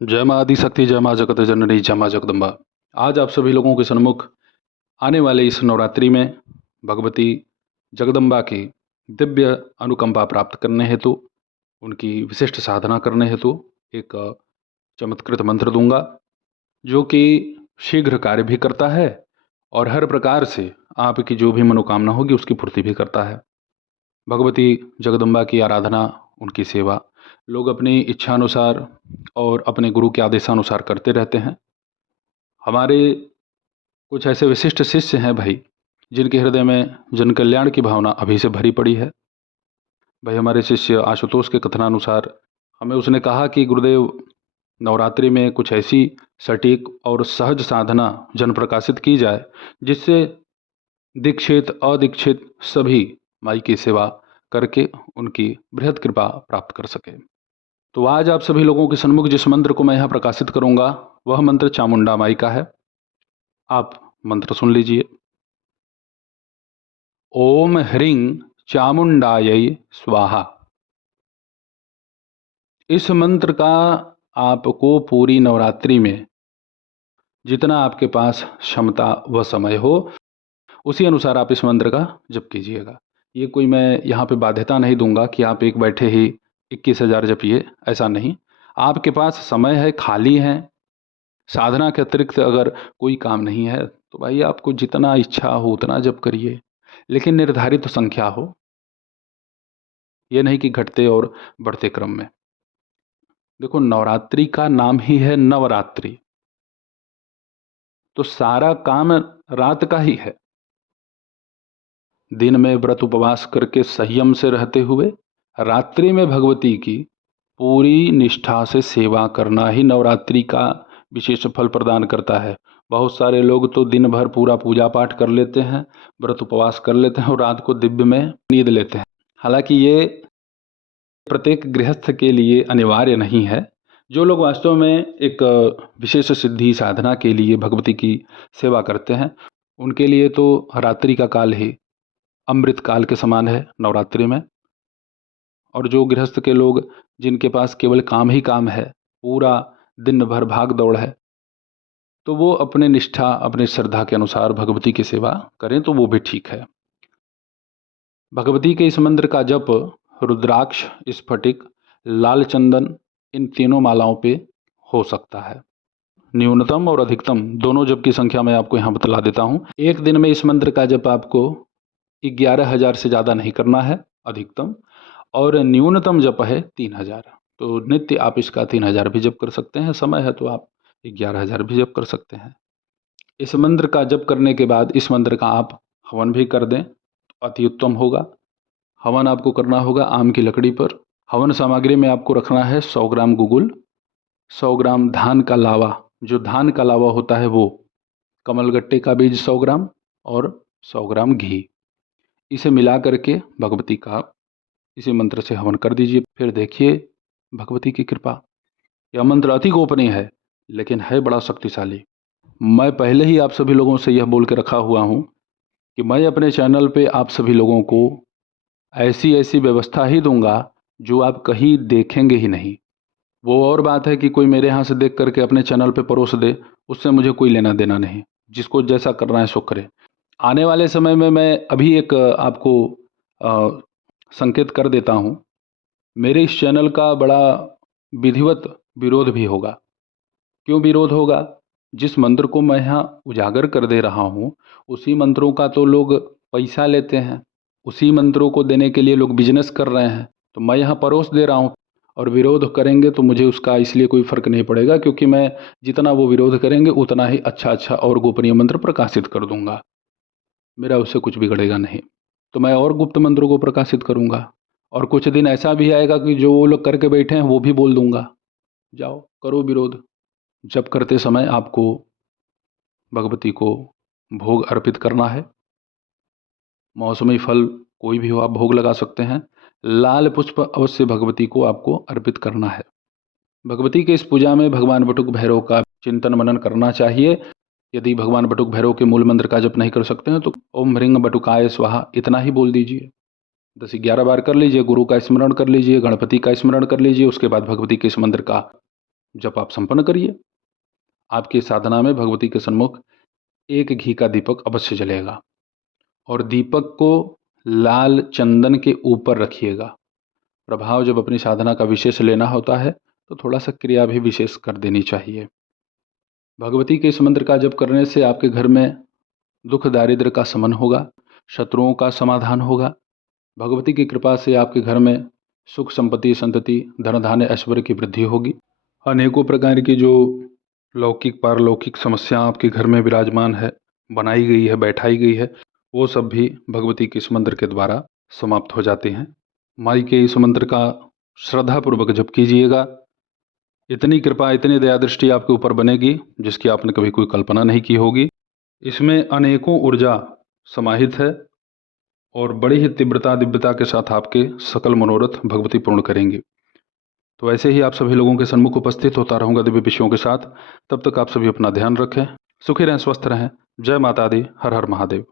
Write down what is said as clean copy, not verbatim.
जय माँ आदिशक्ति, जय माँ जगत जननी, जय माँ जगदम्बा। आज आप सभी लोगों के सन्मुख आने वाले इस नवरात्रि में भगवती जगदम्बा की दिव्य अनुकंपा प्राप्त करने हेतु, उनकी विशिष्ट साधना करने हेतु एक चमत्कृत मंत्र दूंगा, जो कि शीघ्र कार्य भी करता है और हर प्रकार से आपकी जो भी मनोकामना होगी उसकी पूर्ति भी करता है। भगवती जगदम्बा की आराधना, उनकी सेवा लोग अपनी इच्छानुसार और अपने गुरु के आदेशानुसार करते रहते हैं। हमारे कुछ ऐसे विशिष्ट शिष्य हैं भाई, जिनके हृदय में जन कल्याण की भावना अभी से भरी पड़ी है। भाई हमारे शिष्य आशुतोष के कथनानुसार हमें उसने कहा कि गुरुदेव, नवरात्रि में कुछ ऐसी सटीक और सहज साधना जन प्रकाशित की जाए जिससे दीक्षित अदीक्षित सभी माई की सेवा करके उनकी बृहद कृपा प्राप्त कर सके। तो आज आप सभी लोगों के सन्मुख जिस मंत्र को मैं यहाँ प्रकाशित करूंगा वह मंत्र चामुंडा माई का है। आप मंत्र सुन लीजिए। ओम ह्रीं चामुंडायै स्वाहा। इस मंत्र का आपको पूरी नवरात्रि में जितना आपके पास क्षमता व समय हो उसी अनुसार आप इस मंत्र का जप कीजिएगा। ये कोई मैं यहाँ पे बाध्यता नहीं दूंगा कि आप एक बैठे ही 21,000 जपिए, ऐसा नहीं। आपके पास समय है, खाली है, साधना के अतिरिक्त अगर कोई काम नहीं है तो भाई आपको जितना इच्छा हो उतना जप करिए, लेकिन निर्धारित संख्या हो। ये नहीं कि घटते और बढ़ते क्रम में। देखो, नवरात्रि का नाम ही है नवरात्रि, तो सारा काम रात का ही है। दिन में व्रत उपवास करके संयम से रहते हुए रात्रि में भगवती की पूरी निष्ठा से सेवा करना ही नवरात्रि का विशेष फल प्रदान करता है। बहुत सारे लोग तो दिन भर पूरा पूजा पाठ कर लेते हैं, व्रत उपवास कर लेते हैं और रात को दिव्य में नींद लेते हैं। हालांकि ये प्रत्येक गृहस्थ के लिए अनिवार्य नहीं है। जो लोग वास्तव में एक विशेष सिद्धि साधना के लिए भगवती की सेवा करते हैं, उनके लिए तो रात्रि का काल ही अमृत काल के समान है नवरात्रि में। और जो गृहस्थ के लोग जिनके पास केवल काम ही काम है, पूरा दिन भर भाग दौड़ है, तो वो अपने निष्ठा अपने श्रद्धा के अनुसार भगवती की सेवा करें तो वो भी ठीक है। भगवती के इस मंत्र का जप रुद्राक्ष, स्फटिक, लाल चंदन, इन तीनों मालाओं पे हो सकता है। न्यूनतम और अधिकतम दोनों जप की संख्या मैं आपको यहाँ बतला देता हूँ। एक दिन में इस मंत्र का जप आपको 11,000 से ज़्यादा नहीं करना है अधिकतम, और न्यूनतम जप है 3,000। तो नित्य आप इसका 3,000 भी जप कर सकते हैं, समय है तो आप 11,000 भी जप कर सकते हैं। इस मंत्र का जप करने के बाद इस मंत्र का आप हवन भी कर दें तो अति उत्तम होगा। हवन आपको करना होगा आम की लकड़ी पर। हवन सामग्री में आपको रखना है 100 ग्राम गुगुल, 100 ग्राम धान का लावा, जो धान का लावा होता है वो, कमलगट्टे का बीज 100 ग्राम और 100 ग्राम घी। इसे मिला करके भगवती का इसी मंत्र से हवन कर दीजिए। फिर देखिए भगवती की कृपा। यह मंत्र अति गोपनीय है लेकिन है बड़ा शक्तिशाली। मैं पहले ही आप सभी लोगों से यह बोल के रखा हुआ हूँ कि मैं अपने चैनल पे आप सभी लोगों को ऐसी ऐसी व्यवस्था ही दूंगा जो आप कहीं देखेंगे ही नहीं। वो और बात है कि कोई मेरे यहाँ से देख करके अपने चैनल पे परोस दे, उससे मुझे कोई लेना देना नहीं। जिसको जैसा करना है सो करे। आने वाले समय में मैं अभी एक आपको संकेत कर देता हूँ, मेरे इस चैनल का बड़ा विधिवत विरोध भी होगा। क्यों विरोध होगा? जिस मंत्र को मैं यहाँ उजागर कर दे रहा हूँ उसी मंत्रों का तो लोग पैसा लेते हैं, उसी मंत्रों को देने के लिए लोग बिजनेस कर रहे हैं। तो मैं यहाँ परोस दे रहा हूँ और विरोध करेंगे तो मुझे उसका इसलिए कोई फर्क नहीं पड़ेगा, क्योंकि मैं जितना वो विरोध करेंगे उतना ही अच्छा अच्छा और गोपनीय मंत्र प्रकाशित कर दूंगा। मेरा उससे कुछ बिगड़ेगा नहीं। तो मैं और गुप्त मंत्रों को प्रकाशित करूंगा और कुछ दिन ऐसा भी आएगा कि जो वो लोग करके बैठे हैं वो भी बोल दूंगा। जाओ करो विरोध। जब करते समय आपको भगवती को भोग अर्पित करना है। मौसमी फल कोई भी हो आप भोग लगा सकते हैं। लाल पुष्प अवश्य भगवती को आपको अर्पित करना है। भगवती के इस पूजा में भगवान बटुक भैरव का चिंतन मनन करना चाहिए। यदि भगवान बटुक भैरव के मूल मंत्र का जप नहीं कर सकते हैं तो ओम ह्रीं बटुकाय स्वाहा इतना ही बोल दीजिए। 10-11 बार कर लीजिए। गुरु का स्मरण कर लीजिए, गणपति का स्मरण कर लीजिए, उसके बाद भगवती के इस मंत्र का जप आप संपन्न करिए। आपकी साधना में भगवती के सन्मुख एक घी का दीपक अवश्य जलेगा और दीपक को लाल चंदन के ऊपर रखिएगा। प्रभाव जब अपनी साधना का विशेष लेना होता है तो थोड़ा सा क्रिया भी विशेष कर देनी चाहिए। भगवती के इस मंत्र का जप करने से आपके घर में दुख दारिद्र्य का शमन होगा, शत्रुओं का समाधान होगा। भगवती की कृपा से आपके घर में सुख संपत्ति संतति धन धान्य ऐश्वर्य की वृद्धि होगी। अनेकों प्रकार की जो लौकिक पारलौकिक समस्या आपके घर में विराजमान है, बनाई गई है, बैठाई गई है, वो सब भी भगवती के इस मंत्र के द्वारा समाप्त हो जाते हैं। माई के इस मंत्र का श्रद्धापूर्वक जप कीजिएगा। इतनी कृपा इतनी दया दृष्टि आपके ऊपर बनेगी जिसकी आपने कभी कोई कल्पना नहीं की होगी। इसमें अनेकों ऊर्जा समाहित है और बड़ी ही तीव्रता दिव्यता के साथ आपके सकल मनोरथ भगवती पूर्ण करेंगे। तो ऐसे ही आप सभी लोगों के सन्मुख उपस्थित होता रहूँगा दिव्य विषयों के साथ। तब तक आप सभी अपना ध्यान रखें, सुखी रहें, स्वस्थ रहें। जय माता दी, हर हर महादेव।